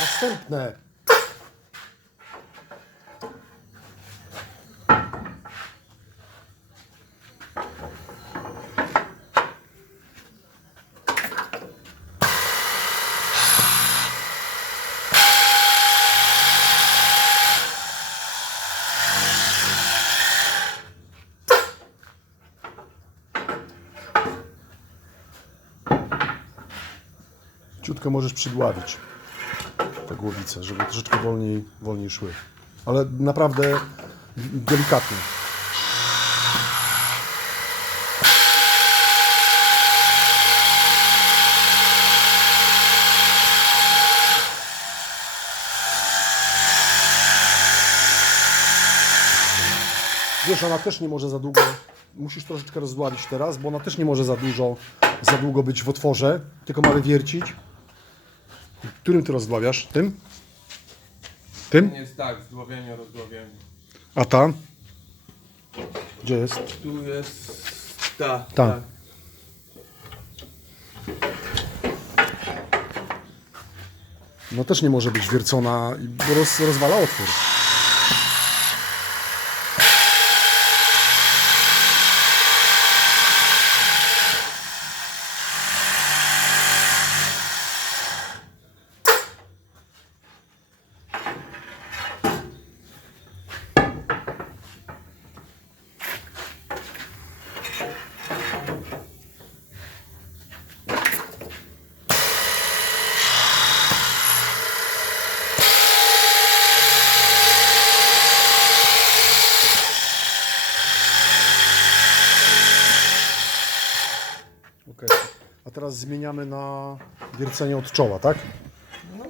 Następne. Ciutkę możesz przydławić te głowice, żeby troszeczkę wolniej, wolniej szły. Ale naprawdę delikatnie. Wiesz, ona też nie może za długo, musisz troszeczkę rozdławić teraz, bo ona też nie może za dużo, za długo być w otworze, tylko ma wywiercić. Którym ty rozdławiasz? Tym? Tym? Jest tak, zdławienie, rozdławienie. A ta? Gdzie jest? Tu jest ta. Ta. No też nie może być wiercona, bo roz, rozwala otwór. Okej. A teraz zmieniamy na wiercenie od czoła, tak?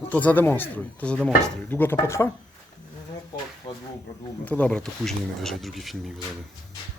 No to zademonstruj, to zademonstruj. Długo to potrwa? No potrwa długo, długo. No to dobra, to później najwyżej drugi filmik zrobię.